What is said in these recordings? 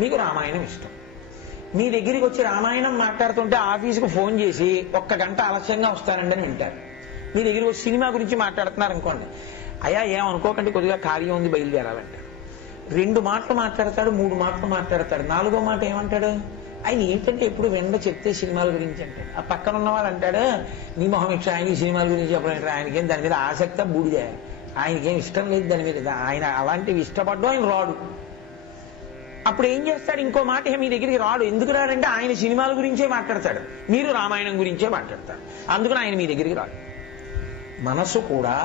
మీకు రామాయణం ఇష్టం. మీ దగ్గరికి వచ్చి రామాయణం మాట్లాడుతుంటే ఆఫీసుకు ఫోన్ చేసి 1 గంట ఆలస్యంగా వస్తానండి అని వింటారు. మీ దగ్గరికి వచ్చి సినిమా గురించి మాట్లాడుతున్నారు అనుకోండి, అయ్యా ఏమనుకోకండి కొద్దిగా కార్యం ఉంది బయలుదేరాలంటారు. 2 మాటలు మాట్లాడతాడు, 3 మాటలు మాట్లాడతాడు, 4వ మాట ఏమంటాడు? ఆయన ఏంటంటే ఎప్పుడు వెంట చెప్తే సినిమాల గురించి అంటాడు. ఆ పక్కన ఉన్నవాడు అంటాడు, నీ మొహం ఇట్లా ఆయన సినిమాల గురించి చెప్పడం, ఆయనకేం దాని మీద ఆసక్తి బూడిదే, ఆయనకేం ఇష్టం లేదు దాని మీద, ఆయన అలాంటివి ఇష్టపడ్డం ఆయన రాడు. అప్పుడు ఏం చేస్తాడు? ఇంకో మాట మీ దగ్గరికి రాడు. ఎందుకు రాడంటే ఆయన సినిమాల గురించే మాట్లాడతాడు, మీరు రామాయణం గురించే మాట్లాడతాడు, అందుకని ఆయన మీ దగ్గరికి రాడు. మనసు కూడా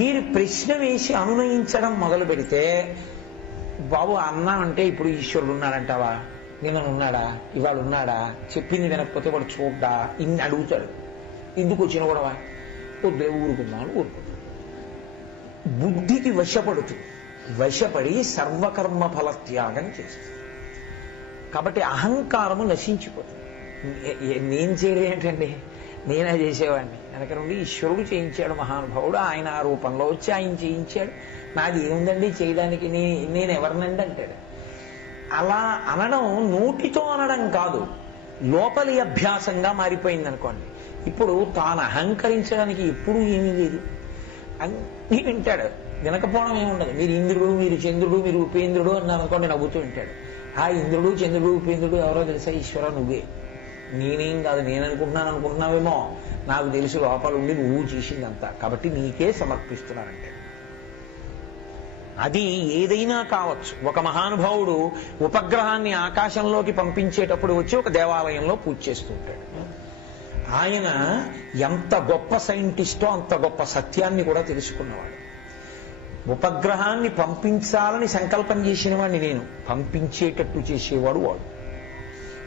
మీరు ప్రశ్న వేసి అనునయించడం మొదలు పెడితే, బాబు అన్నా అంటే ఇప్పుడు ఈశ్వరుడు ఉన్నాడంటావా, నిన్న ఉన్నాడా, ఇవాళ ఉన్నాడా, చెప్పింది వినకపోతే వాడు చూడ్డా, ఇన్ని అడుగుతాడు. ఎందుకు వచ్చిన గొడవ? వద్దే ఊరుకున్నాను ఊరుకున్నాను. బుద్ధికి వశపడి సర్వకర్మ ఫలత్యాగం చేస్తుంది. కాబట్టి అహంకారము నశించిపోతుంది. నేను చేయడం ఏంటండి, నేనే చేసేవాడిని, వెనక నుండి ఈశ్వరుడు చేయించాడు మహానుభావుడు, ఆయన ఆ రూపంలో వచ్చి ఆయన చేయించాడు, నాది ఏముందండి చేయడానికి, నేను ఎవరినండి అంటాడు. అలా అనడం నోటితో అనడం కాదు, లోపలి అభ్యాసంగా మారిపోయింది అనుకోండి. ఇప్పుడు తాను అహంకరించడానికి ఎప్పుడూ ఏమీ లేదు, అన్నీ వింటాడు, వినకపోవడం ఏముండదు. మీరు ఇంద్రుడు, మీరు చంద్రుడు, మీరు ఉపేంద్రుడు అన్నారు అనుకోండి, నవ్వుతూ వింటాడు. ఆ ఇంద్రుడు చంద్రుడు ఉపేంద్రుడు ఎవరో తెలుసా? ఈశ్వర నువ్వే. నేనేం కాదు, నేను అనుకుంటున్నావేమో, నాకు తెలుసు లోపల ఉండి నువ్వు చేసిందంతా, కాబట్టి నీకే సమర్పిస్తున్నానంటే. అది ఏదైనా కావచ్చు. ఒక మహానుభావుడు ఉపగ్రహాన్ని ఆకాశంలోకి పంపించేటప్పుడు వచ్చి ఒక దేవాలయంలో పూజ చేస్తూ ఉంటాడు. ఆయన ఎంత గొప్ప సైంటిస్టో అంత గొప్ప సత్యాన్ని కూడా తెలుసుకున్నవాడు. ఉపగ్రహాన్ని పంపించాలని సంకల్పం చేసిన వాడిని నేను, పంపించేటట్టు చేసేవాడు వాడు.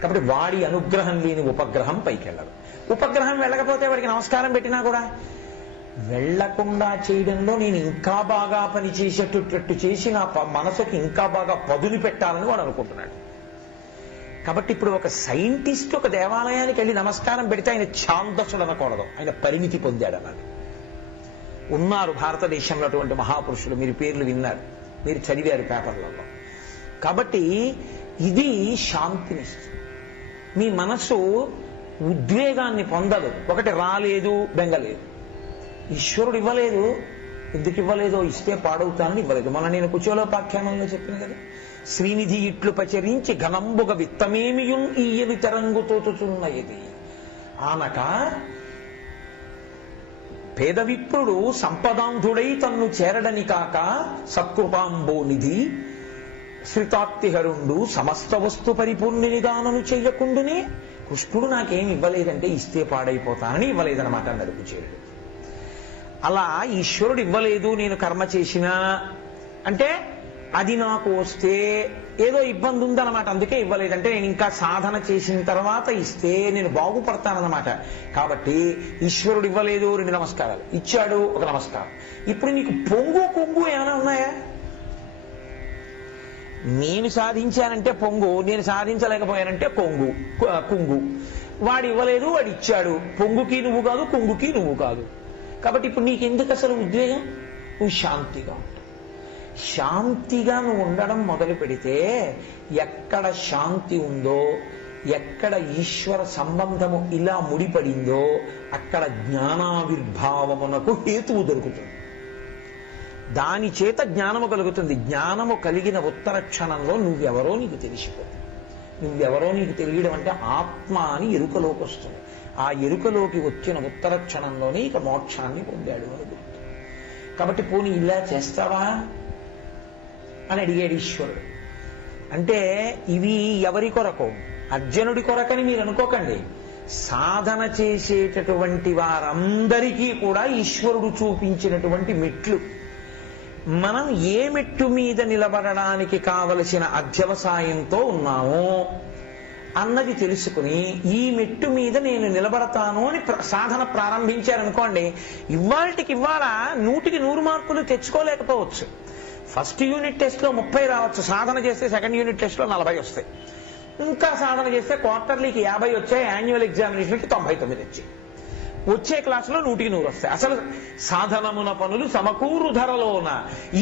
కాబట్టి వాడి అనుగ్రహం లేని ఉపగ్రహం పైకి వెళ్ళదు. ఉపగ్రహం వెళ్ళకపోతే వాడికి నమస్కారం పెట్టినా కూడా వెళ్లకుండా చేయడంలో నేను ఇంకా బాగా పనిచేసేటట్టు చేసి నా మనసుకి ఇంకా బాగా పదులు పెట్టాలని వాడు అనుకుంటున్నాడు. కాబట్టి ఇప్పుడు ఒక సైంటిస్ట్ ఒక దేవాలయానికి వెళ్ళి నమస్కారం పెడితే ఆయన ఛాందసుడు అనకూడదు, ఆయన పరిణితి పొందాడు అన్నది. ఉన్నారు భారతదేశంలో అటువంటి మహాపురుషులు, మీరు పేర్లు విన్నారు, మీరు చదివారు పేపర్లలో. కాబట్టి ఇది శాంతినిస్తుంది. మీ మనసు ఉద్వేగాన్ని పొందదు. ఒకటి రాలేదు, బెంగలేదు. ఈశ్వరుడు ఇవ్వలేదు, ఎందుకు ఇవ్వలేదో, ఇస్తే పాడవుతానని ఇవ్వలేదు. మన నేను కుచేలోపాఖ్యానంలో చెప్పిన కదా, శ్రీనిధి ఇట్లు పచరించి ఘనంబుగ విత్తమేమియున్ ఈయని తెరంగు తోచుచున్నది ఆనక పేదవిప్రుడు సంపదాంధుడై తన్ను చేరడని కాక సత్కృపాంబోనిధి శ్రితాక్తిహరుండు సమస్త వస్తు పరిపూర్ణి నిదానను చెయ్యకుండునే. కృష్ణుడు నాకేమి ఇవ్వలేదంటే ఇస్తే పాడైపోతానని ఇవ్వలేదన్నమాట అన్నాడు కుచేలుడు. అలా ఈశ్వరుడు ఇవ్వలేదు, నేను కర్మ చేసినా అంటే అది నాకు వస్తే ఏదో ఇబ్బంది ఉందన్నమాట, అందుకే ఇవ్వలేదంటే నేను ఇంకా సాధన చేసిన తర్వాత ఇస్తే నేను బాగుపడతానన్నమాట. కాబట్టి ఈశ్వరుడు ఇవ్వలేదు, 2 నమస్కారాలు, ఇచ్చాడు, 1 నమస్కారం. ఇప్పుడు నీకు పొంగు కొంగు ఏమైనా ఉన్నాయా? నేను సాధించానంటే పొంగు, నేను సాధించలేకపోయానంటే కుంగు. వాడు ఇవ్వలేదు, వాడు ఇచ్చాడు, పొంగుకి నువ్వు కాదు, కుంగుకి నువ్వు కాదు. కాబట్టి ఇప్పుడు నీకెందుకు అసలు ఉద్వేగం? నువ్వు శాంతిగా ఉంటావు. శాంతిగా నువ్వు ఉండడం మొదలు పెడితే ఎక్కడ శాంతి ఉందో, ఎక్కడ ఈశ్వర సంబంధము ఇలా ముడిపడిందో అక్కడ జ్ఞానావిర్భావమునకు హేతువు దొరుకుతుంది. దాని చేత జ్ఞానము కలుగుతుంది. జ్ఞానము కలిగిన ఉత్తర క్షణంలో నువ్వెవరో నీకు తెలిసిపోతుంది. నువ్వెవరో నీకు తెలియడం అంటే ఆత్మ అని ఎరుకలోకి వస్తుంది. ఆ ఎరుకలోకి వచ్చిన ఉత్తర క్షణంలోనే ఇక మోక్షాన్ని పొందాడు అని గుర్తు. కాబట్టి పోనీ ఇలా చేస్తావా అని అడిగాడు ఈశ్వరుడు. అంటే ఇవి ఎవరి కొరకు? అర్జునుడి కొరకని మీరు అనుకోకండి. సాధన చేసేటటువంటి వారందరికీ కూడా ఈశ్వరుడు చూపించినటువంటి మెట్లు. మనం ఏ మెట్టు మీద నిలబడడానికి కావలసిన అధ్యవసాయంతో ఉన్నామో అన్నది తెలుసుకుని ఈ మెట్టు మీద నేను నిలబడతాను అని సాధన ప్రారంభించారనుకోండి, ఇవాళకి ఇవాళ 100కి 100 మార్కులు తెచ్చుకోలేకపోవచ్చు. ఫస్ట్ యూనిట్ టెస్ట్ లో 30 రావచ్చు, సాధన చేస్తే సెకండ్ యూనిట్ టెస్ట్ లో 40 వస్తాయి. ఇంకా సాధన చేస్తే క్వార్టర్లీకి 50 వచ్చాయి, యాన్యువల్ ఎగ్జామినేషన్కి 99 వచ్చాయి. వచ్చే క్లాసులో 100కి 100 వస్తాయి. అసలు సాధనమున పనులు సమకూరు ధరలోన.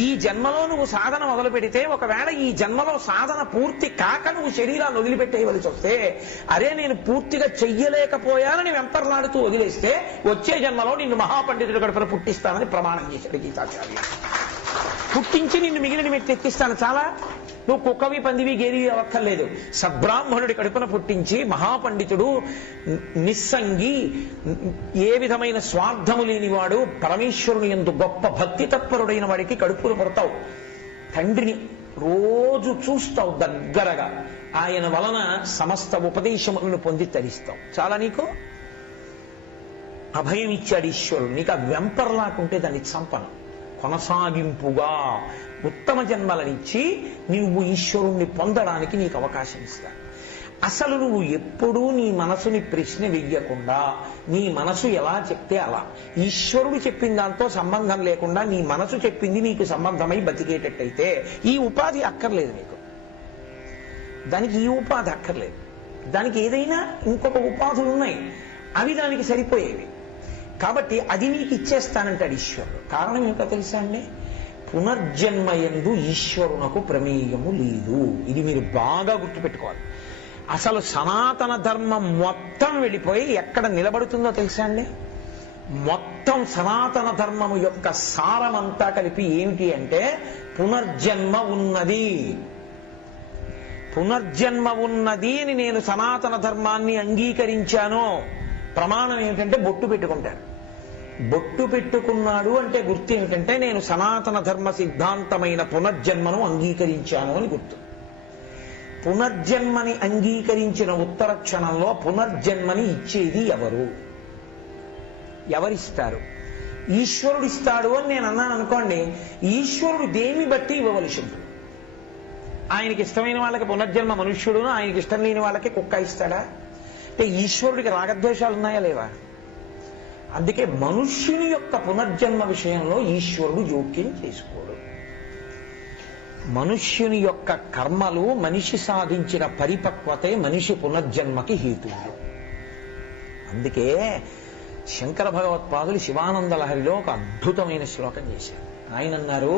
ఈ జన్మలో నువ్వు సాధన మొదలు పెడితే, ఒకవేళ ఈ జన్మలో సాధన పూర్తి కాక నువ్వు శరీరాన్ని వదిలిపెట్టేయవలసి వస్తే, అరే నేను పూర్తిగా చెయ్యలేకపోయానని వెంపర్లాడుతూ వదిలేస్తే, వచ్చే జన్మలో నిన్ను మహాపండితుడు గడపన పుట్టిస్తానని ప్రమాణం చేశాడు గీతాచార్యులు. పుట్టించి నిన్ను మిగిలిన మెట్టి ఎక్కిస్తాను. చాలా నువ్వు కుక్కవి పందివి గేరివి అక్కర్లేదు. సద్బ్రాహ్మణుడి కడుపున పుట్టించి మహాపండితుడు, నిస్సంగి, ఏ విధమైన స్వార్థము లేనివాడు, పరమేశ్వరుని యందు గొప్ప భక్తి తత్పరుడైన వాడికి కడుపులు పుడతావు. తండ్రిని రోజు చూస్తావు దగ్గరగా. ఆయన వలన సమస్త ఉపదేశములను పొంది తరిస్తావు. చాలా నీకు అభయం ఇచ్చాడు ఈశ్వరుడు. నీకు ఆ వెంపర్లాకుంటే దాన్ని చంపను. కొనసాగింపుగా ఉత్తమ జన్మలనిచ్చి నువ్వు ఈశ్వరుణ్ణి పొందడానికి నీకు అవకాశం ఇస్తా. అసలు నువ్వు ఎప్పుడూ నీ మనసుని ప్రశ్న వెయ్యకుండా, నీ మనసు ఎలా చెప్తే అలా, ఈశ్వరుడు చెప్పిన దాంతో సంబంధం లేకుండా నీ మనసు చెప్పింది నీకు సంబంధమై బతికేటట్టయితే ఈ ఉపాధి అక్కర్లేదు నీకు. దానికి ఈ ఉపాధి అక్కర్లేదు. దానికి ఏదైనా ఇంకొక ఉపాధులు ఉన్నాయి, అవి దానికి సరిపోయేవి. కాబట్టి అది నీకు ఇచ్చేస్తానంటాడు ఈశ్వరుడు. కారణం ఏంటో తెలుసా అండి? పునర్జన్మయందు ఈశ్వరునకు ప్రమేయము లేదు. ఇది మీరు బాగా గుర్తుపెట్టుకోవాలి. అసలు సనాతన ధర్మం మొత్తం వెళ్ళిపోయి ఎక్కడ నిలబడుతుందో తెలుసా అండి? మొత్తం సనాతన ధర్మము యొక్క సారమంతా కలిపి ఏమిటి అంటే, పునర్జన్మ ఉన్నది. పునర్జన్మ ఉన్నది అని నేను సనాతన ధర్మాన్ని అంగీకరించాను. ప్రమాణం ఏమిటంటే బొట్టు పెట్టుకుంటాడు. బొట్టు పెట్టుకున్నాడు అంటే గుర్తు ఏమిటంటే, నేను సనాతన ధర్మ సిద్ధాంతమైన పునర్జన్మను అంగీకరించాను అని గుర్తు. పునర్జన్మని అంగీకరించిన ఉత్తర క్షణంలో పునర్జన్మని ఇచ్చేది ఎవరు? ఎవరిస్తారు? ఈశ్వరుడు ఇస్తాడు అని నేను అన్నాను అనుకోండి. ఈశ్వరుడు దేన్ని బట్టి ఇవ్వవలసి ఉంటుంది? ఆయనకి ఇష్టమైన వాళ్ళకి పునర్జన్మ మనుష్యుడును, ఆయనకి ఇష్టం లేని వాళ్ళకి కుక్క ఇస్తాడా? అంటే ఈశ్వరుడికి రాగద్వేషాలు ఉన్నాయా లేవా? అందుకే మనుష్యుని యొక్క పునర్జన్మ విషయంలో ఈశ్వరుడు జోక్యం చేసుకోడు. మనుష్యుని యొక్క కర్మలు మనిషి సాధించిన పరిపక్వతే మనిషి పునర్జన్మకి హేతువులు. అందుకే శంకర భగవత్పాదులు శివానంద లహరిలో ఒక అద్భుతమైన శ్లోకం చేశారు. ఆయన అన్నారు,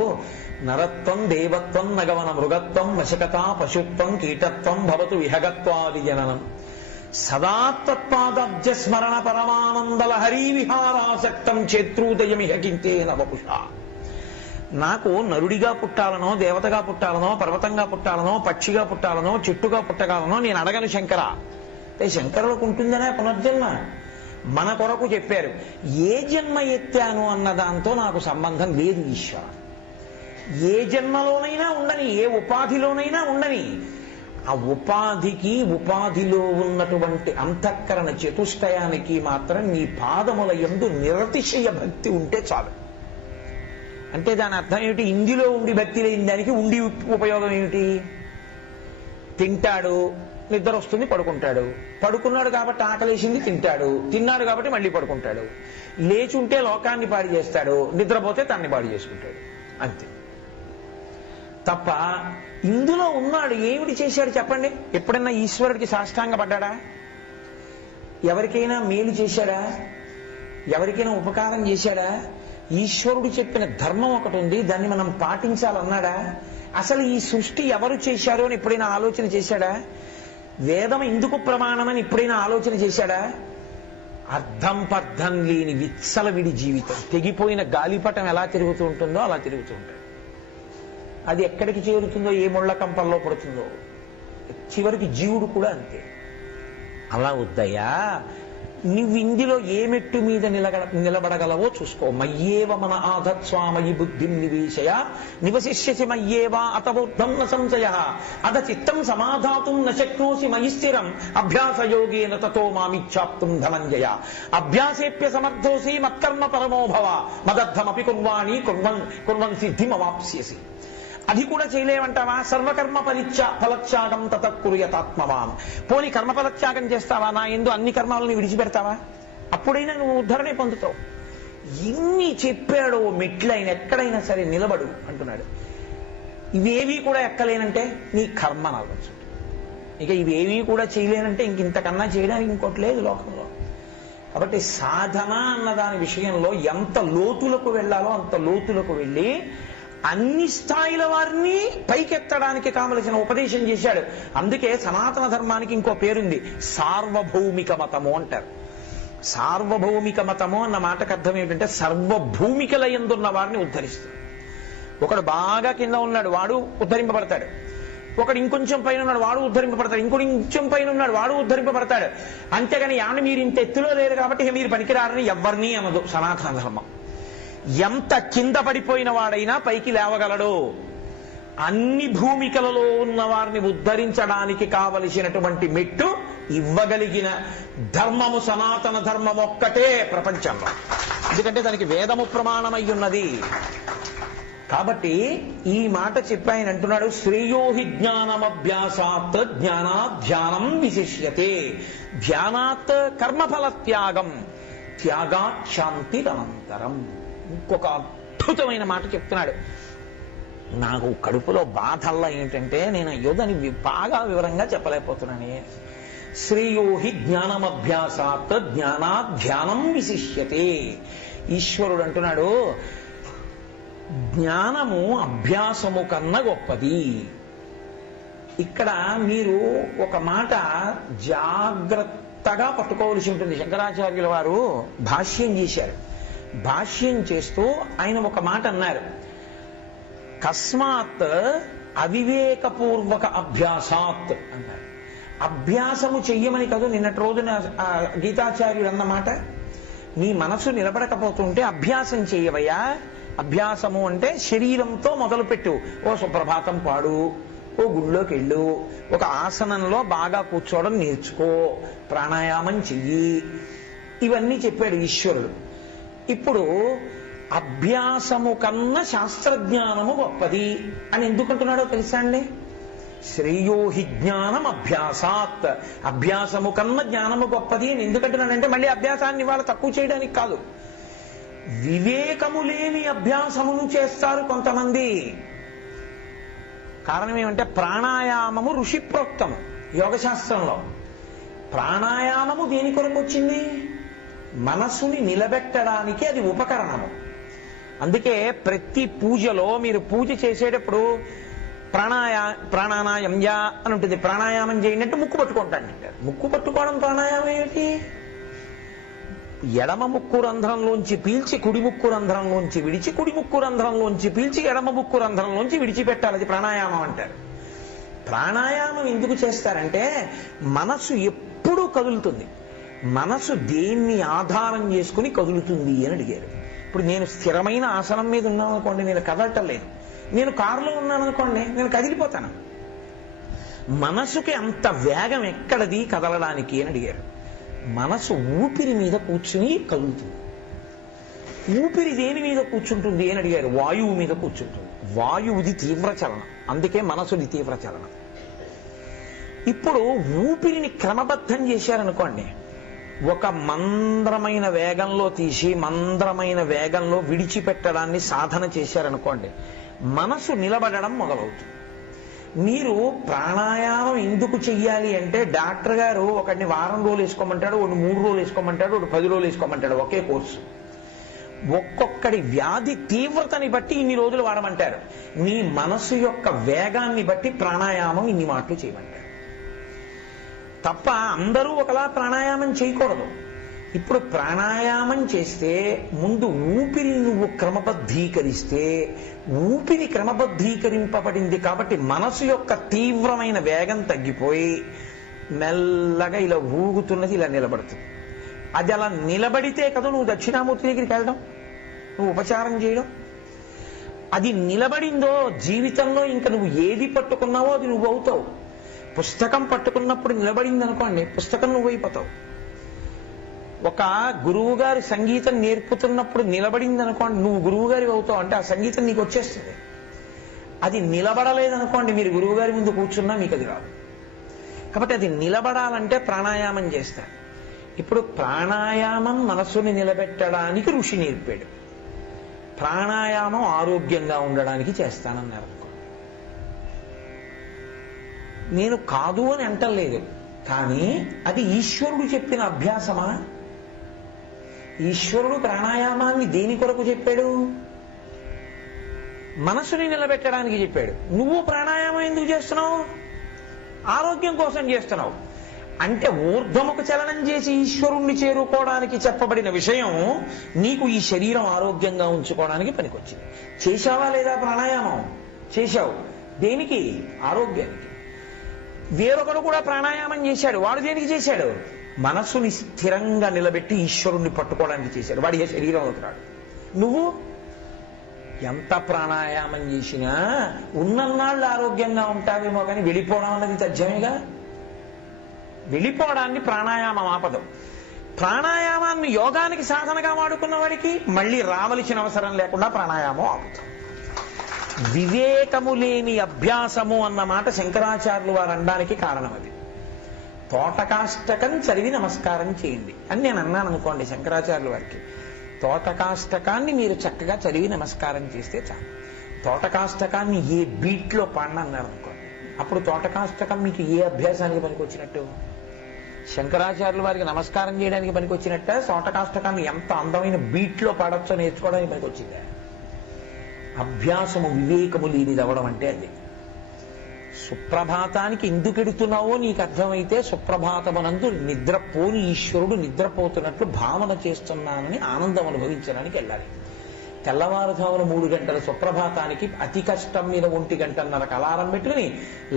నరత్వం దేవత్వం నగవన మృగత్వం వశకతా పశుత్వం కీటత్వం భవతు విహగత్వాది జననం సదాత్పాదాబ్జ స్మరణ పరమానందల హరి విహారాసక్తం చేత్రూదయమిహ కింతే నవపుష. నాకు నరుడిగా పుట్టాలనో, దేవతగా పుట్టాలనో, పర్వతంగా పుట్టాలనో, పక్షిగా పుట్టాలనో, చెట్టుగా పుట్టగాలనో నేను అడగను శంకర. అంటే శంకరులకు ఉంటుందనే పునర్జన్మ. మన కొరకు చెప్పారు. ఏ జన్మ ఎత్తాను అన్న దాంతో నాకు సంబంధం లేదు ఈశ్వర. ఏ జన్మలోనైనా ఉండని, ఏ ఉపాధిలోనైనా ఉండని, ఆ ఉపాధికి ఉపాధిలో ఉన్నటువంటి అంతఃకరణ చతుష్టయానికి మాత్రం నీ పాదముల యందు నిరతిశయ భక్తి ఉంటే చాలు. అంటే దాని అర్థం ఏమిటి? ఇందులో ఉండి భక్తి లేని దానికి ఉండి ఉపయోగం ఏమిటి? తింటాడు, నిద్ర వస్తుంది, పడుకుంటాడు. పడుకున్నాడు కాబట్టి ఆకలేసింది, తింటాడు. తిన్నాడు కాబట్టి మళ్ళీ పడుకుంటాడు. లేచి ఉంటే లోకాన్ని పాడు చేస్తాడు, నిద్రపోతే తన్ని పాడు చేసుకుంటాడు. అంతే తప్ప ఇందులో ఉన్నాడు. ఏమిటి చేశాడు చెప్పండి? ఎప్పుడన్నా ఈశ్వరుడికి సాష్టాంగ పడ్డాడా? ఎవరికైనా మేలు చేశాడా? ఎవరికైనా ఉపకారం చేశాడా? ఈశ్వరుడు చెప్పిన ధర్మం ఒకటి ఉంది, దాన్ని మనం పాటించాలన్నాడా? అసలు ఈ సృష్టి ఎవరు చేశారు అని ఎప్పుడైనా ఆలోచన చేశాడా? వేదం ఎందుకు ప్రమాణమని ఎప్పుడైనా ఆలోచన చేశాడా? అర్థం పర్థం లేని విచ్చలవిడి జీవితం. తెగిపోయిన గాలిపటం ఎలా తిరుగుతూ ఉంటుందో అలా తిరుగుతూ ఉంటాడు. అది ఎక్కడికి చేరుతుందో, ఏ ముళ్ళ కంపల్లో పడుతుందో. చివరికి జీవుడు కూడా అంతే. అలా వద్దయ్యా, నువ్వు ఇందులో ఏ మెట్టు మీద నిలబడగలవో చూసుకో. మయ్యేవ మన ఆధత్స్వామయి బుద్ధిం నివేశయ నివశిష్యసి మయ్యేవా అతబోద్ధం న సంశయ అధ చిత్తం సమాధాతుం న శక్నోసి మయి స్థిరం అభ్యాసయోగేన తతో మామిచ్ఛాప్తుం ధనంజయ అభ్యాసేప్య సమర్థోసి మత్కర్మ పరమో భవ మదర్థమపి కుర్వాణి కుర్వన్ సిద్ధిమవాప్స్యసి. అది కూడా చేయలేమంటావా? సర్వకర్మ ఫలత్యాగం తతకుర్యతాత్మవాన్. పోనీ కర్మఫలత్యాగం చేస్తావా? నా యందు అన్ని కర్మాలని విడిచిపెడతావా? అప్పుడైనా నువ్వు ఉద్ధరణే పొందుతావు. ఎన్ని చెప్పాడో మెట్లైన ఎక్కడైనా సరే నిలబడు అంటున్నాడు. ఇవేవీ కూడా ఎక్కలేనంటే నీ కర్మ నడవచ్చు. ఇక ఇవేవీ కూడా చేయలేనంటే ఇంతకన్నా చేయడానికి ఇంకోటి లేదు లోకంలో. కాబట్టి సాధన అన్న దాని విషయంలో ఎంత లోతులకు వెళ్ళాలో అంత లోతులకు వెళ్ళి అన్ని స్థాయిల వారిని పైకెత్తడానికి కావలసిన ఉపదేశం చేశాడు. అందుకే సనాతన ధర్మానికి ఇంకో పేరుంది, సార్వభౌమిక మతము అంటారు. సార్వభౌమిక మతము అన్న మాటకు అర్థం ఏమిటంటే సర్వభూమికల యందున్న వారిని ఉద్ధరిస్తుంది. ఒకడు బాగా కింద ఉన్నాడు, వాడు ఉద్ధరింపబడతాడు. ఒకడు ఇంకొంచెం పైన ఉన్నాడు, వాడు ఉద్ధరింపబడతాడు. ఇంకొక ఇంకొంచెం పైన ఉన్నాడు, వాడు ఉద్ధరింపబడతాడు. అంతేగాని యాని మీరు ఇంత ఎత్తులో లేరు కాబట్టి మీరు పనికిరారని ఎవరిని అనదు సనాతన ధర్మం. ఎంత కింద పడిపోయిన వాడైనా పైకి లేవగలడు. అన్ని భూమికలలో ఉన్న వారిని ఉద్ధరించడానికి కావలసినటువంటి మెట్టు ఇవ్వగలిగిన ధర్మము సనాతన ధర్మం ఒక్కటే ప్రపంచంలో. ఎందుకంటే దానికి వేదము ప్రమాణమై ఉన్నది. కాబట్టి ఈ మాట చెప్పి ఆయన అంటున్నాడు, శ్రేయోహి జ్ఞానమభ్యాసాత్ జ్ఞానాత్ ధ్యానం విశిష్యతే. ధ్యానాత్ కర్మఫల త్యాగం, త్యాగాత్ శాంతిరనంతరం. ఇంకొక అద్భుతమైన మాట చెప్తున్నాడు. నాకు కడుపులో బాధల్లా ఏంటంటే నేను అయ్యో దాన్ని బాగా వివరంగా చెప్పలేకపోతున్నాను. శ్రేయోహి జ్ఞానమభ్యాసాత్ జ్ఞానాత్ ధ్యానం విశిష్యతే. ఈశ్వరుడు అంటున్నాడు, జ్ఞానము అభ్యాసము కన్నా గొప్పది. ఇక్కడ మీరు ఒక మాట జాగ్రత్తగా పట్టుకోవలసి ఉంటుంది. శంకరాచార్యుల వారు భాష్యం చేశారు. భాష్యం చేస్తూ ఆయన ఒక మాట అన్నారు, కస్మాత్ అవివేకపూర్వక అభ్యాసాత్ అన్నారు. అభ్యాసము చెయ్యమని కాదు, నిన్నటి రోజున గీతాచార్యుడు అన్నమాట. నీ మనసు నిలబడకపోతుంటే అభ్యాసం చెయ్యవయ్యా. అభ్యాసము అంటే శరీరంతో మొదలుపెట్టు. ఓ సుప్రభాతం పాడు, ఓ గుళ్ళోకి వెళ్ళు, ఒక ఆసనంలో బాగా కూర్చోవడం నేర్చుకో, ప్రాణాయామం చెయ్యి, ఇవన్నీ చెప్పాడు ఈశ్వరుడు. ఇప్పుడు అభ్యాసము కన్నా శాస్త్రజ్ఞానము గొప్పది అని ఎందుకంటున్నాడో తెలుసా అండి? శ్రేయోహి జ్ఞానం అభ్యాసాత్, అభ్యాసము కన్నా జ్ఞానము గొప్పది అని ఎందుకంటున్నాడంటే మళ్ళీ అభ్యాసాన్ని వాళ్ళ తక్కువ చేయడానికి కాదు. వివేకము లేని అభ్యాసమును చేస్తారు కొంతమంది. కారణం ఏమంటే ప్రాణాయామము ఋషి ప్రోక్తము యోగశాస్త్రంలో. ప్రాణాయామము దేని కొరకు వచ్చింది? మనసుని నిలబెట్టడానికి అది ఉపకరణము. అందుకే ప్రతి పూజలో మీరు పూజ చేసేటప్పుడు ప్రాణాయామం అని ఉంటుంది. ప్రాణాయామం చేయండి ముక్కు పట్టుకుంటాను. ముక్కు పట్టుకోవడం ప్రాణాయామం ఏంటి? ఎడమ ముక్కు రంధ్రంలోంచి పీల్చి కుడి ముక్కు రంధ్రంలోంచి విడిచి, కుడి ముక్కు రంధ్రంలోంచి పీల్చి ఎడమ ముక్కు రంధ్రంలోంచి విడిచిపెట్టాలి. అది ప్రాణాయామం అంటారు. ప్రాణాయామం ఎందుకు చేస్తారంటే మనసు ఎప్పుడూ కదులుతుంది. మనసు దేన్ని ఆధారం చేసుకుని కదులుతుంది అని అడిగారు. ఇప్పుడు నేను స్థిరమైన ఆసనం మీద ఉన్నాను అనుకోండి, నేను కదలటం లేదు. నేను కారులో ఉన్నాను అనుకోండి, నేను కదిలిపోతాను. మనసుకి అంత వేగం ఎక్కడది కదలడానికి అని అడిగారు. మనసు ఊపిరి మీద కూర్చుని కదులుతుంది. ఊపిరి దేని మీద కూర్చుంటుంది అని అడిగారు. వాయువు మీద కూర్చుంటుంది. వాయువుది తీవ్ర చలనం, అందుకే మనసుది తీవ్ర చలనం. ఇప్పుడు ఊపిరిని క్రమబద్ధం చేశారనుకోండి, ఒక మంద్రమైన వేగంలో తీసి మంద్రమైన వేగంలో విడిచిపెట్టడాన్ని సాధన చేశారనుకోండి, మనసు నిలబడడం మొదలవుతుంది. మీరు ప్రాణాయామం ఎందుకు చెయ్యాలి అంటే డాక్టర్ గారు ఒకడిని వారం రోజులు వేసుకోమంటాడు, ఒకటి 3 రోజులు వేసుకోమంటాడు, ఒకటి 10 రోజులు వేసుకోమంటాడు. ఒకే కోర్సు. ఒక్కొక్కడి వ్యాధి తీవ్రతని బట్టి ఇన్ని రోజులు వాడమంటారు. నీ మనసు యొక్క వేగాన్ని బట్టి ప్రాణాయామం ఇన్ని మాటలు చేయమంటారు తప్ప అందరూ ఒకలా ప్రాణాయామం చేయకూడదు. ఇప్పుడు ప్రాణాయామం చేస్తే ముందు ఊపిరి నువ్వు క్రమబద్ధీకరిస్తే, ఊపిరి క్రమబద్ధీకరింపబడింది కాబట్టి మనసు యొక్క తీవ్రమైన వేగం తగ్గిపోయి మెల్లగా ఇలా ఊగుతున్నది ఇలా నిలబడుతుంది. అది అలా నిలబడితే కదా నువ్వు దక్షిణామూర్తి దగ్గరికి వెళ్ళడం, నువ్వు ఉపచారం చేయడం. అది నిలబడిందో జీవితంలో ఇంకా నువ్వు ఏది పట్టుకున్నావో అది నువ్వు అవుతావు. పుస్తకం పట్టుకున్నప్పుడు నిలబడింది అనుకోండి, పుస్తకం నువ్వు అయిపోతావు. ఒక గురువు గారి సంగీతం నేర్పుతున్నప్పుడు నిలబడింది అనుకోండి, నువ్వు గురువు గారి అవుతావు. అంటే ఆ సంగీతం నీకు వచ్చేస్తుంది. అది నిలబడలేదనుకోండి, మీరు గురువు గారి ముందు కూర్చున్నా మీకు అది రాదు. కాబట్టి అది నిలబడాలంటే ప్రాణాయామం చేస్తారు. ఇప్పుడు ప్రాణాయామం మనస్సుని నిలబెట్టడానికి ఋషి నేర్పాడు. ప్రాణాయామం ఆరోగ్యంగా ఉండడానికి చేస్తానన్నారు. నేను కాదు అని అంటలేదు, కానీ అది ఈశ్వరుడు చెప్పిన అభ్యాసమా? ఈశ్వరుడు ప్రాణాయామాన్ని దేని కొరకు చెప్పాడు? మనసుని నిలబెట్టడానికి చెప్పాడు. నువ్వు ప్రాణాయామం ఎందుకు చేస్తున్నావు? ఆరోగ్యం కోసం చేస్తున్నావు. అంటే ఊర్ధ్వముఖ చలనం చేసి ఈశ్వరుణ్ణి చేరుకోవడానికి చెప్పబడిన విషయం నీకు ఈ శరీరం ఆరోగ్యంగా ఉంచుకోవడానికి పనికొచ్చింది. చేశావా లేదా ప్రాణాయామం? చేశావు. దేనికి? ఆరోగ్యానికి. వేరొకడు కూడా ప్రాణాయామం చేశాడు. వాడు దేనికి చేశాడు? మనస్సుని స్థిరంగా నిలబెట్టి ఈశ్వరుణ్ణి పట్టుకోవడానికి చేశాడు. వాడి శరీరంలోకి రాడు. నువ్వు ఎంత ప్రాణాయామం చేసినా ఉన్నన్నాళ్ళు ఆరోగ్యంగా ఉంటావేమో కానీ వెళ్ళిపోవడం అన్నది తథ్యమేగా. వెళ్ళిపోవడాన్ని ప్రాణాయామం ఆపదు. ప్రాణాయామాన్ని యోగానికి సాధనగా వాడుకున్న వాడికి మళ్ళీ రావలసిన అవసరం లేకుండా ప్రాణాయామం ఆపుతాం. వివేకము లేని అభ్యాసము అన్న మాట శంకరాచార్యులు వారు అనడానికి కారణం అది. తోటకాష్టకం చదివి నమస్కారం చేయండి అని నేను అన్నాను అనుకోండి శంకరాచార్యుల వారికి. తోటకాష్టకాన్ని మీరు చక్కగా చదివి నమస్కారం చేస్తే చాలు. తోటకాష్టకాన్ని ఏ బీట్లో పాడనన్నారు అనుకోండి, అప్పుడు తోటకాష్టకం మీకు ఏ అభ్యాసానికి పనికొచ్చినట్టు? శంకరాచార్యుల వారికి నమస్కారం చేయడానికి పనికొచ్చినట్ట? తోటకాష్టకాన్ని ఎంత అందమైన బీట్లో పాడొచ్చో నేర్చుకోవడానికి పనికొచ్చిందా? అభ్యాసము వివేకము లేనిది అవడం అంటే అది. సుప్రభాతానికి ఎందుకు ఎడుతున్నావో నీకు అర్థమైతే సుప్రభాతమనందు నిద్రపోని ఈశ్వరుడు నిద్రపోతున్నట్లు భావన చేస్తున్నానని ఆనందం అనుభవించడానికి వెళ్ళాలి. తెల్లవారుజామున 3 గంటల సుప్రభాతానికి అతి కష్టం మీద 1 గంటన్నరకు అలారం పెట్టుకుని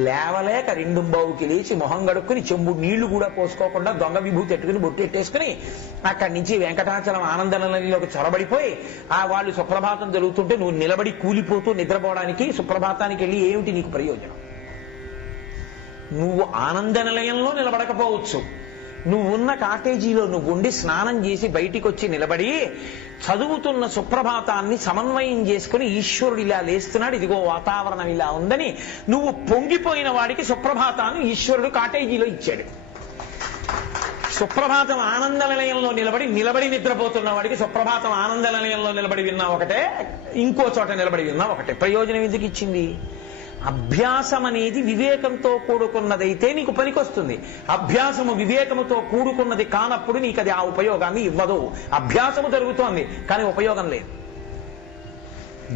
లేవలేక 2:15కి లేచి మొహం గడుక్కుని చెంబు నీళ్లు కూడా పోసుకోకుండా దొంగ విభూతి ఎట్టుకుని బొట్టెట్టేసుకుని అక్కడి నుంచి వెంకటాచలం ఆనందనలోకి చొరబడిపోయి వాళ్ళు సుప్రభాతం జరుగుతుంటే నువ్వు నిలబడి కూలిపోతూ నిద్రపోవడానికి సుప్రభాతానికి వెళ్ళి ఏమిటి నీకు ప్రయోజనం? నువ్వు ఆనంద నిలయంలో నిలబడకపోవచ్చు. నువ్వున్న కాటేజీలో నువ్వు ఉండి స్నానం చేసి బయటికి వచ్చి నిలబడి చదువుతున్న సుప్రభాతాన్ని సమన్వయం చేసుకుని ఈశ్వరుడు ఇలా లేస్తున్నాడు, ఇదిగో వాతావరణం ఇలా ఉందని నువ్వు పొంగిపోయిన వాడికి సుప్రభాతాన్ని ఈశ్వరుడు కాటేజీలో ఇచ్చాడు. సుప్రభాతం ఆనంద నిలయంలో నిలబడి నిద్రపోతున్న వాడికి సుప్రభాతం ఆనంద నిలయంలో నిలబడి విన్నా ఒకటే, ఇంకో చోట నిలబడి విన్నా ఒకటే. ప్రయోజనం ఎందుకు ఇచ్చింది? అభ్యాసం అనేది వివేకంతో కూడుకున్నదైతే నీకు పనికొస్తుంది. అభ్యాసము వివేకముతో కూడుకున్నది కానప్పుడు నీకు అది ఆ ఉపయోగాన్ని ఇవ్వదు. అభ్యాసము జరుగుతోంది కానీ ఉపయోగం లేదు.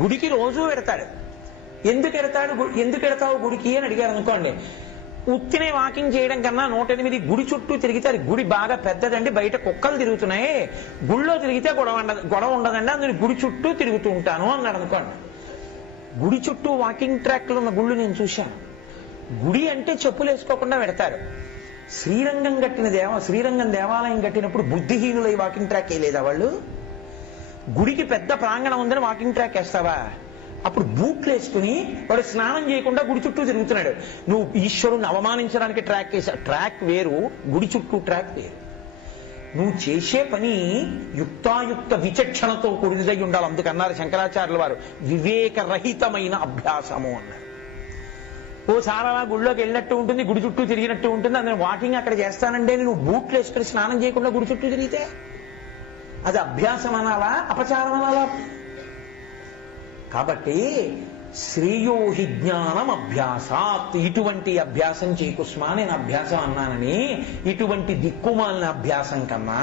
గుడికి రోజూ వెడతాడు. ఎందుకు ఎడతావు గుడికి అని అడిగారు అనుకోండి. ఉత్తినే వాకింగ్ చేయడం కన్నా 108 గుడి చుట్టూ తిరిగితే అది గుడి బాగా పెద్దదండి, బయట కుక్కలు తిరుగుతున్నాయి, గుళ్ళో తిరిగితే గొడవ ఉండదండి, అందులో గుడి చుట్టూ తిరుగుతూ ఉంటాను అన్నాడు అనుకోండి. గుడి చుట్టూ వాకింగ్ ట్రాక్లు ఉన్న గుళ్ళు నేను చూశాను. గుడి అంటే చెప్పులు వేసుకోకుండా పెడతారు. శ్రీరంగం దేవాలయం కట్టినప్పుడు బుద్ధిహీనులై వాకింగ్ ట్రాక్ వేయలేదా వాళ్ళు? గుడికి పెద్ద ప్రాంగణం ఉందని వాకింగ్ ట్రాక్ వేస్తావా? అప్పుడు బూట్లు వేసుకుని వాడు స్నానం చేయకుండా గుడి చుట్టూ తిరుగుతున్నాడు. నువ్వు ఈశ్వరుణ్ణి అవమానించడానికి ట్రాక్ వేసావు. ట్రాక్ వేరు, గుడి చుట్టూ ట్రాక్ వేరు. నువ్వు చేసే పని యుక్తాయుక్త విచక్షణతో కూడినదై ఉండాలి. అందుకన్నారు శంకరాచార్యుల వారు వివేకరహితమైన అభ్యాసము అన్నారు. ఓసారి అలా గుడిలోకి వెళ్ళినట్టు ఉంటుంది, గుడి చుట్టూ తిరిగినట్టు ఉంటుంది, అందులో వాకింగ్ అక్కడ చేస్తానంటే నువ్వు బూట్లు వేసుకుని స్నానం చేయకుండా గుడి చుట్టూ తిరిగితే అది అభ్యాసం అనాలా, అపచారం అనాలా? కాబట్టి శ్రేయోహి జ్ఞానం అభ్యాసాత్, ఇటువంటి అభ్యాసం చేయకుస్మా నేను అభ్యాసం అన్నానని, ఇటువంటి దిక్కుమాలిన అభ్యాసం కన్నా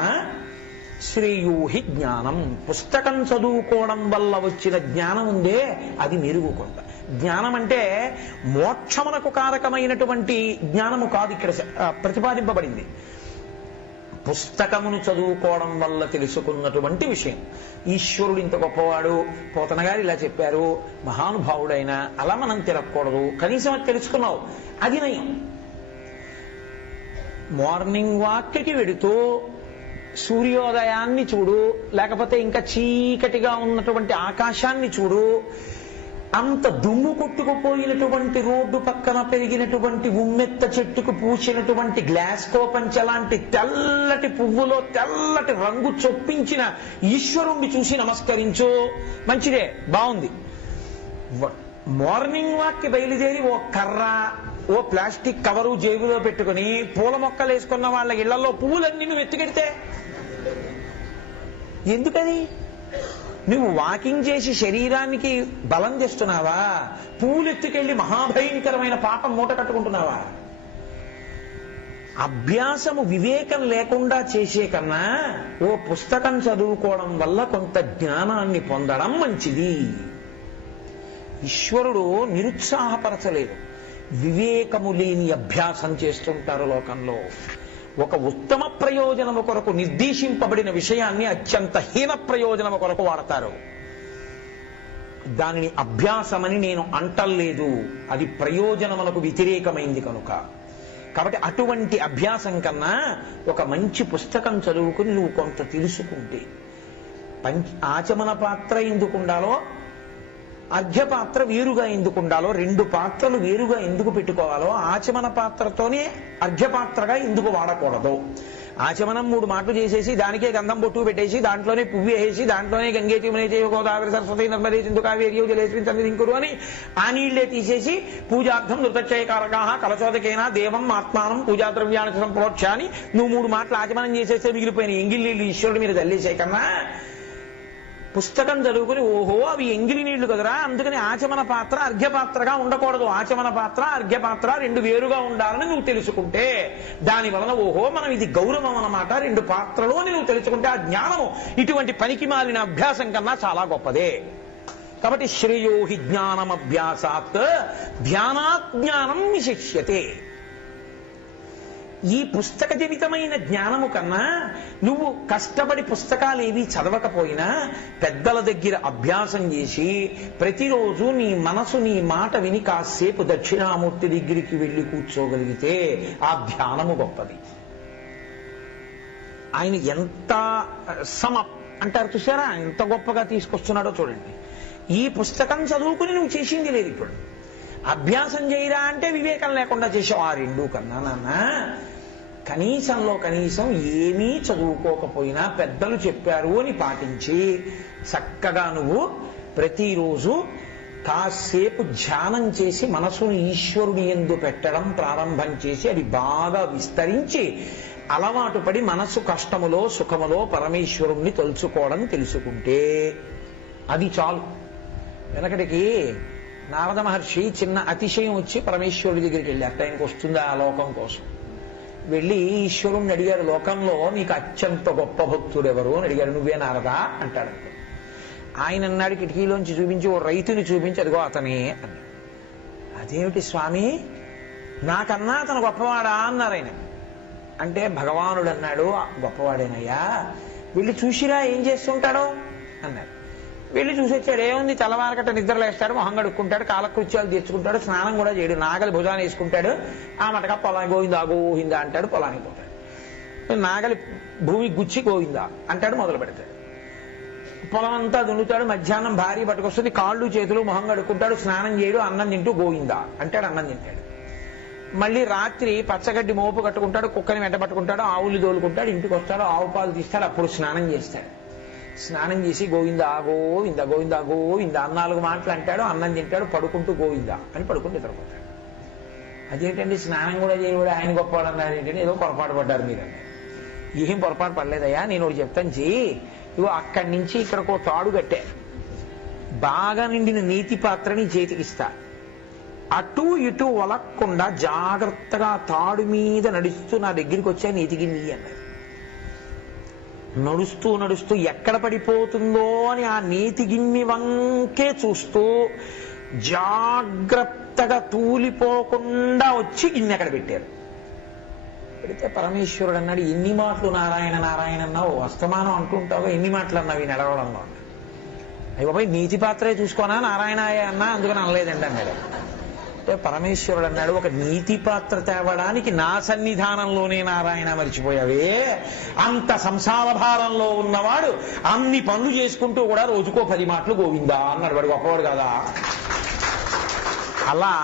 శ్రేయోహి జ్ఞానం, పుస్తకం చదువుకోవడం వల్ల వచ్చిన జ్ఞానం ఉందే అది మెరుగుకుంట. జ్ఞానం అంటే మోక్షమునకు కారకమైనటువంటి జ్ఞానము కాదు ఇక్కడ ప్రతిపాదింపబడింది. పుస్తకమును చదువుకోవడం వల్ల తెలుసుకున్నటువంటి విషయం. ఈశ్వరుడు ఇంత గొప్పవాడు, పోతన గారు ఇలా చెప్పారు, మహానుభావుడైన, అలా మనం తిరగకూడదు, కనీసం అది తెలుసుకున్నావు, అది నయం. మార్నింగ్ వాక్కి వెడుతూ సూర్యోదయాన్ని చూడు, లేకపోతే ఇంకా చీకటిగా ఉన్నటువంటి ఆకాశాన్ని చూడు, అంత దుమ్ము కొట్టుకుపోయినటువంటి రోడ్డు పక్కన పెరిగినటువంటి ఉమ్మెత్త చెట్టుకు పూసినటువంటి గ్లాస్ కోపంచ లాంటి తెల్లటి పువ్వులో తెల్లటి రంగు చొప్పించిన ఈశ్వరుణ్ణి చూసి నమస్కరించు, మంచిదే, బాగుంది. మార్నింగ్ వాక్కి బయలుదేరి ఓ కర్ర, ఓ ప్లాస్టిక్ కవరు జేబులో పెట్టుకుని పూల మొక్కలు వేసుకున్న వాళ్ళ ఇళ్లలో పువ్వులన్నీ నువ్వు ఎత్తుకెడితే ఎందుకని? నువ్వు వాకింగ్ చేసి శరీరానికి బలం చేస్తున్నావా? పువ్వులు ఎత్తుకెళ్లి మహాభయంకరమైన పాపం మూట కట్టుకుంటున్నావా? అభ్యాసము వివేకం లేకుండా చేసే కన్నా ఓ పుస్తకం చదువుకోవడం వల్ల కొంత జ్ఞానాన్ని పొందడం మంచిది. ఈశ్వరుడు నిరుత్సాహపరచలేదు. వివేకము లేని అభ్యాసం చేస్తుంటారు లోకంలో. ఒక ఉత్తమ ప్రయోజనము కొరకు నిర్దేశింపబడిన విషయాన్ని అత్యంత హీన ప్రయోజనము కొరకు వాడతారు. దానిని అభ్యాసమని నేను అంటలేదు, అది ప్రయోజనములకు వ్యతిరేకమైంది కనుక. కాబట్టి అటువంటి అభ్యాసం కన్నా ఒక మంచి పుస్తకం చదువుకుని నువ్వు కొంత తెలుసుకుంటే, ఆచమన పాత్ర ఎందుకు ఉండాలో, అర్ఘ్య పాత్ర వేరుగా ఎందుకు ఉండాలో, రెండు పాత్రలు వేరుగా ఎందుకు పెట్టుకోవాలో, ఆచమన పాత్రతోనే అర్ఘ్య పాత్రగా ఎందుకు వాడకూడదు, ఆచమనం 3 మాటలు చేసేసి దానికే గంధం బొట్టు పెట్టేసి దాంట్లోనే పువ్వు వేసి దాంట్లోనే గంగే యమునే గోదావరి సరస్వతి నర్మదే సింధు కావేరి జలేస్మిన్ సన్నిధింకురు అని ఆ నీళ్లే తీసేసి పూజార్థం నృతచ్చయకారకా కలశోదకేనా దేవం ఆత్మానం పూజా ద్రవ్యానికి సంప్రోక్ష అని నువ్వు 3 మాటలు ఆచమనం చేసేస్తే మిగిలిపోయిన ఎంగిలి నీళ్లు ఈశ్వరుడు మీరు తల్లేసే కన్నా పుస్తకం చదువుకుని ఓహో అవి ఎంగిలి నీళ్లు కదరా, అందుకని ఆచమన పాత్ర అర్ఘ్యపాత్రగా ఉండకూడదు, ఆచమన పాత్ర అర్ఘ్యపాత్ర 2 వేరుగా ఉండాలని నువ్వు తెలుసుకుంటే, దాని వలన ఓహో మనం ఇది గౌరవం అన్నమాట 2 పాత్రలు అని నువ్వు తెలుసుకుంటే ఆ జ్ఞానము ఇటువంటి పనికి మాలిన అభ్యాసం కన్నా చాలా గొప్పదే. కాబట్టి శ్రేయోహి జ్ఞానం అభ్యాసాత్ ధ్యానాత్ జ్ఞానం విశిష్యతే. ఈ పుస్తక జనితమైన జ్ఞానము కన్నా నువ్వు కష్టపడి పుస్తకాలు ఏవి చదవకపోయినా పెద్దల దగ్గర అభ్యాసం చేసి ప్రతిరోజు నీ మనసు నీ మాట విని కాసేపు దక్షిణామూర్తి దగ్గరికి వెళ్ళి కూర్చోగలిగితే ఆ ధ్యానము గొప్పది. ఆయన ఎంత అంటారు చూసారా, ఎంత గొప్పగా తీసుకొస్తున్నాడో చూడండి. ఈ పుస్తకం చదువుకుని నువ్వు చేసింది లేదు, ఇప్పుడు అభ్యాసం చేయరా అంటే వివేకం లేకుండా చేసావు. ఆ 2 కన్నా నాన్న కనీసంలో కనీసం ఏమీ చదువుకోకపోయినా పెద్దలు చెప్పారు అని పాటించి చక్కగా నువ్వు ప్రతిరోజు కాసేపు ధ్యానం చేసి మనసును ఈశ్వరుని యందు పెట్టడం ప్రారంభం చేసి అది బాగా విస్తరించి అలవాటు పడి మనసు కష్టములో సుఖములో పరమేశ్వరుణ్ణి తలుచుకోవడం తెలుసుకుంటే అది చాలు. వెనకటికి నారద మహర్షి చిన్న అతిశయం వచ్చి పరమేశ్వరుడి దగ్గరికి వెళ్ళారు. ఆయనకు వస్తుందా ఆ లోకం కోసం వెళ్ళి ఈశ్వరుణ్ణి అడిగారు, లోకంలో నీకు అత్యంత గొప్ప భక్తుడు ఎవరు అని అడిగారు. నువ్వే నారదా అంటాడు. ఆయన అన్నాడు కిటికీలోంచి చూపించి ఓ రైతుని చూపించి అదిగో అతనే అన్నాడు. అదేమిటి స్వామి నాకన్నా అతను గొప్పవాడా అన్నారు ఆయన. అంటే భగవానుడు అన్నాడు గొప్పవాడేనయ్యా, వెళ్ళి చూసిరా ఏం చేస్తుంటాడో అన్నాడు. వెళ్ళి చూసొచ్చాడు. ఏముంది, తెల్లవారకట్ట నిద్రలేస్తాడు, మొహం కడుక్కుంటాడు, కాలకృత్యాలు తీర్చుకుంటాడు, స్నానం కూడా చేయడు, నాగలి భుజాన్ని వేసుకుంటాడు, ఆ మటగా పొలానికి గోవిందా గోవిందా అంటాడు, పొలానికి పోతాడు, నాగలి భూమి గుచ్చి గోవిందా అంటాడు, మొదలు పెడతాడు, పొలం అంతా దున్నుతాడు, మధ్యాహ్నం భార్య పట్టుకొస్తుంది, కాళ్ళు చేతులు మొహం కడుక్కుంటాడు, స్నానం చేయడు, అన్నం తింటూ గోవిందా అంటాడు, అన్నం తింటాడు. మళ్ళీ రాత్రి పచ్చగడ్డి మోపు కట్టుకుంటాడు, కుక్కని వెంట పట్టుకుంటాడు, ఆవులు తోలుకుంటాడు, ఇంటికి వస్తాడు, ఆవు పాలు తీస్తాడు, అప్పుడు స్నానం చేస్తాడు. స్నానం చేసి గోవిందా గోవిందా గోవిందా గోవిందా 4 మాటలు అంటాడు, అన్నం తింటాడు, పడుకుంటూ గోవిందా అని పడుకుంటూ నిద్రపోతాడు. అదేంటండి స్నానం కూడా చేయడు ఆయన గొప్పవాడు అన్నారు ఏంటంటే, ఏదో పొరపాటు పడ్డారు మీరు అన్నారు. ఏం పొరపాటు పడలేదయ్యా, నేను ఒకటి చెప్తాను ఇగో అక్కడి నుంచి ఇక్కడికో తాడు కట్టే, బాగా నిండిన నీతి పాత్రని చేతికిస్తా, అటు ఇటు వలక్కుండా జాగ్రత్తగా తాడు మీద నడుస్తూ నా దగ్గరికి వచ్చా నీతికి నీ అన్నారు. నడుస్తూ నడుస్తూ ఎక్కడ పడిపోతుందో అని ఆ నీతి గిన్నె వంకే చూస్తూ జాగ్రత్తగా తూలిపోకుండా వచ్చి గిన్నె అక్కడ పెట్టారు. పెడితే పరమేశ్వరుడు అన్నాడు, ఎన్ని మాటలు నారాయణ నారాయణ అన్నావు, అస్తమానం అంటుంటావు, ఎన్ని మాటలు అన్నావు ఈ నడవడంలో అన్నాడు. అయ్యి బాబాయ్ నీతి పాత్రే చూసుకోనా నారాయణాయ అన్నా, అందుకని అనలేదండి అన్నాడు. అంటే పరమేశ్వరుడు అన్నాడు, ఒక నీతి పాత్ర తేవడానికి నా సన్నిధానంలోనే నారాయణ మరిచిపోయావే, అంత సంసార భారంలో ఉన్నవాడు అన్ని పనులు చేసుకుంటూ కూడా రోజుకో 10 మాటలు గోవిందా అన్నాడు. వాడు గొప్పవాడు కదా. అలా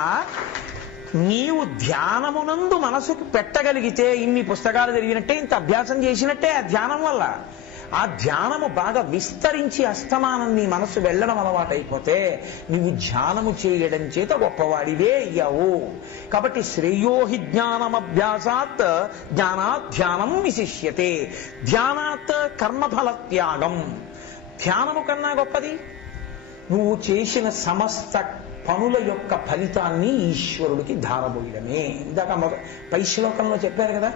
నీవు ధ్యానమునందు మనసుకు పెట్టగలిగితే ఇన్ని పుస్తకాలు చదివినట్టే, ఇంత అభ్యాసం చేసినట్టే ఆ ధ్యానం వల్ల. ఆ ధ్యానము బాగా విస్తరించి అస్తమానం నీ మనసు వెళ్ళడం అలవాటైపోతే నువ్వు ధ్యానము చేయడం చేత గొప్పవాడివే అయ్యావు. కాబట్టి శ్రేయోహి జ్ఞానమభ్యాసాత్ జ్ఞానాత్ ధ్యానం విశిష్యతే. ధ్యానాత్ కర్మఫల త్యాగం. ధ్యానము కన్నా గొప్పది నువ్వు చేసిన సమస్త పనుల యొక్క ఫలితాన్ని ఈశ్వరుడికి ధారబోయడమే. ఇందాక పై శ్లోకంలో చెప్పారు కదా,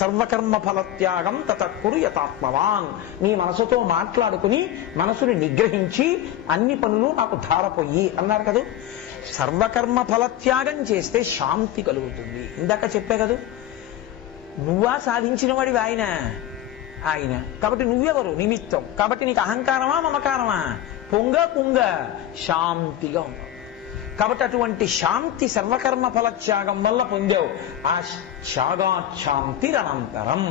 సర్వకర్మ ఫలత్యాగం తతక్కురు యథాత్మవాన్. నీ మనసుతో మాట్లాడుకుని మనసుని నిగ్రహించి అన్ని పనులు నాకు ధారపోయి అన్నారు కదా. సర్వకర్మ ఫలత్యాగం చేస్తే శాంతి కలుగుతుంది. ఇందాక చెప్పే కదా, నువ్వా సాధించిన వాడివి ఆయన కాబట్టి నువ్వెవరు? నిమిత్తం. కాబట్టి నీకు అహంకారమా మమకారమా? పొంగ శాంతిగా ఉన్నావు. కాబట్టి అటువంటి శాంతి సర్వకర్మ ఫలత్యాగం వల్ల పొందావు. ఆ త్యాగాశాంతి అనంతరం,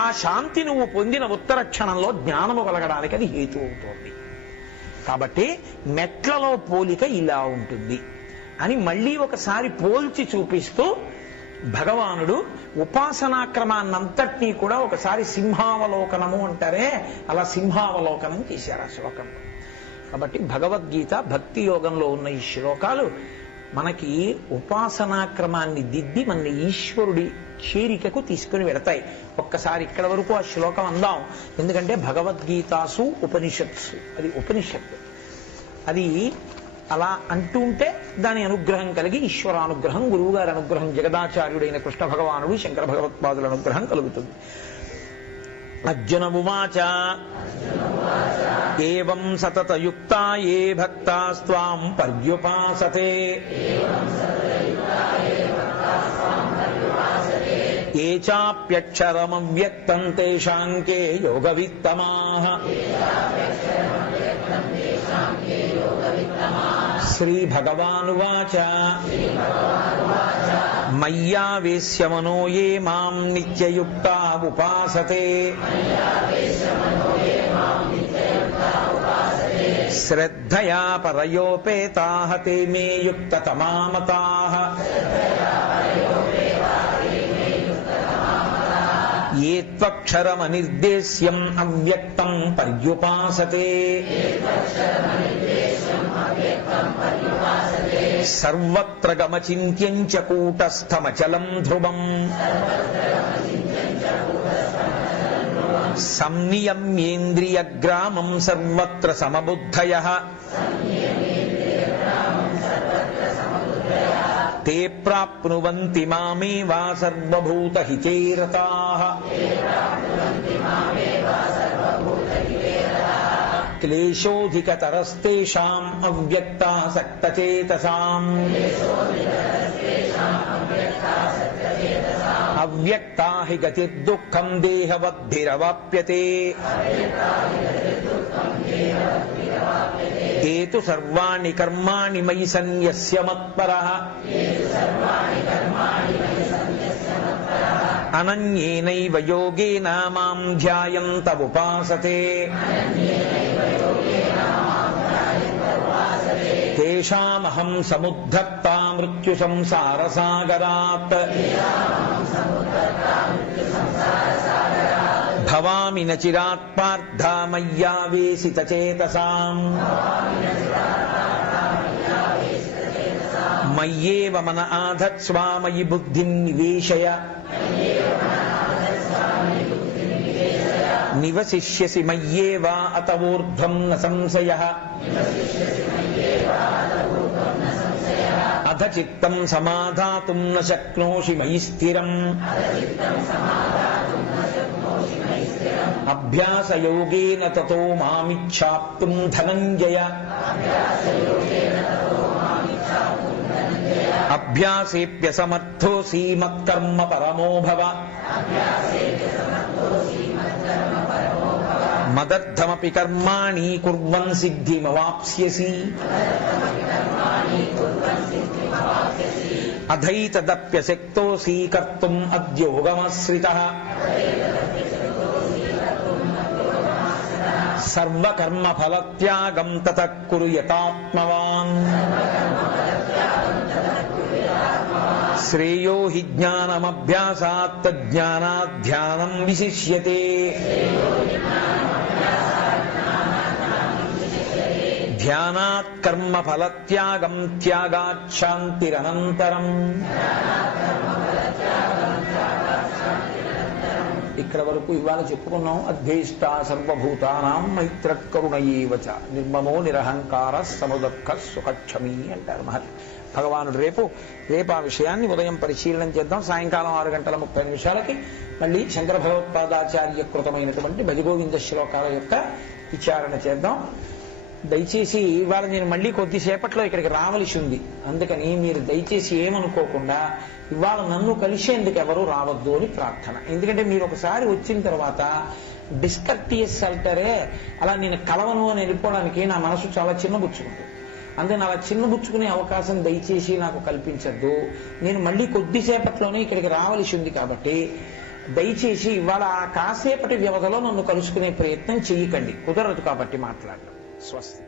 ఆ శాంతి నువ్వు పొందిన ఉత్తర క్షణంలో జ్ఞానము కలగడానికి అది హేతు అవుతోంది. కాబట్టి మెట్లలో పోలిక ఇలా ఉంటుంది అని మళ్ళీ ఒకసారి పోల్చి చూపిస్తూ భగవానుడు ఉపాసనాక్రమాన్నంతటినీ కూడా ఒకసారి సింహావలోకనము అంటారే, అలా సింహావలోకనం చేశారు ఆ శ్లోకంలో. కాబట్టి భగవద్గీత భక్తి యోగంలో ఉన్న ఈ శ్లోకాలు మనకి ఉపాసనాక్రమాన్ని దిద్ది మన ఈశ్వరుడి చేరికకు తీసుకుని వెళతాయి. ఒక్కసారి ఇక్కడ వరకు ఆ శ్లోకం అందాం. ఎందుకంటే భగవద్గీతాసు ఉపనిషత్సు, అది ఉపనిషత్తు. అది అలా అంటూ ఉంటే దాని అనుగ్రహం కలిగి ఈశ్వరానుగ్రహం, గురువుగారి అనుగ్రహం, జగదాచార్యుడైన కృష్ణ భగవానుడు శంకర భగవత్పాదుల అనుగ్రహం కలుగుతుంది. అర్జున ఉవాచ ఏవం సతతయుక్తా ఏ భక్తాస్త్వాం పర్యుపాసతే ఏ చాప్యక్షరమవ్యక్తం తేషాం కే యోగవిత్తమాః. శ్రీభగవానువాచ మయ్యావేశ్య మనో ఏ మాం నిత్యయుక్తా ఉపాసతే శ్రద్ధయా పరయోపేతాః తే మే యుక్తతమా మతాః. ఏ త్వక్షరమనిర్దేశ్యం అవ్యక్తం పర్యుపాసతే సర్వత్ర గమచింత్యం చ కూటస్థమచలం ధ్రువం సంనియమ్యేంద్రియగ్రామం సర్వత్ర సమబుద్ధయః తే ప్రాప్నువంతి మామేవ సర్వభూతహితే రతాః. క్లేశోధికతరస్తేషాం అవ్యక్తాసక్తచేతసాం అవ్యక్తా హి గతిర్దుఃఖం దేహవద్భిరవాప్యతే. ఏతు సర్వాణి కర్మాణి మయి సన్యస్య మత్పరః అనన్యేనైవ యోగేన మాం ధ్యాయంత ఉపాసతే తేషామహం సముద్ధర్తా మృత్యు సంసారసాగరాత్ భవామి న చిరాత్ పార్థ మయ్యావేశితచేతసాం. మయ్యేవ మన ఆధత్స్వ మయి బుద్ధిం నివేశయ నివసిష్యసి మయ్యేవ అత ఊర్ధ్వం న సంశయః. అధ చిత్తం సమాధాతుం న శక్నోషి మయి స్థిరం అభ్యాసయోగేన తతో మామిచ్ఛాప్తుం ధనంజయ. అభ్యాసేప్యసమర్థోసి మత్కర్మ పరమో భవ మదర్థమపి కర్మాణి కుర్వన్ సిద్ధిమవాప్స్యసి. అధైతదప్యశక్తోసి కర్తుం అద్యోగమాశ్రితః. సర్వకర్మ ఫలత్యాగం తతః కురు యతాత్మవాన్. శ్రేయో హి జ్ఞానమభ్యాసాత్ తజ్ఞానాద్ ధ్యానం విశిష్యతే. ధ్యానాత్ కర్మ ఫలత్యాగం త్యాగాత్ శాంతిరనంతరం. ఇక్కడ వరకు ఇవాళ చెప్పుకున్నాం. అధ్యేష్ట సర్వభూతానాం మైత్రకరుణయేవచ నిర్మమో నిరహంకార సమదుఃఖ సుఖక్షమీ అంటారు మహర్షి భగవానుడు. రేపు ఆ విషయాన్ని ఉదయం పరిశీలన చేద్దాం. సాయంకాలం 6:30 మళ్ళీ శంకర భగవత్పాదాచార్య కృతమైనటువంటి భజగోవింద శ్లోకాల యొక్క విచారణ చేద్దాం. దయచేసి ఇవాళ నేను మళ్ళీ కొద్దిసేపట్లో ఇక్కడికి రావలసి ఉంది. అందుకని మీరు దయచేసి ఏమనుకోకుండా ఇవాళ నన్ను కలిసేందుకు ఎవరు రావద్దు అని ప్రార్థన. ఎందుకంటే మీరు ఒకసారి వచ్చిన తర్వాత డిస్కర్టియస్ అంటారే, అలా నేను కలవను అని వెళ్ళిపోవడానికి నా మనసు చాలా చిన్నబుచ్చుకుంటుంది. అందుకని అలా చిన్నబుచ్చుకునే అవకాశం దయచేసి నాకు కల్పించద్దు. నేను మళ్ళీ కొద్దిసేపట్లోనే ఇక్కడికి రావలసి ఉంది కాబట్టి దయచేసి ఇవాళ కాసేపటి వ్యవధిలో నన్ను కలుసుకునే ప్రయత్నం చెయ్యకండి. కుదరదు కాబట్టి మాట్లాడడం. స్వస్తి.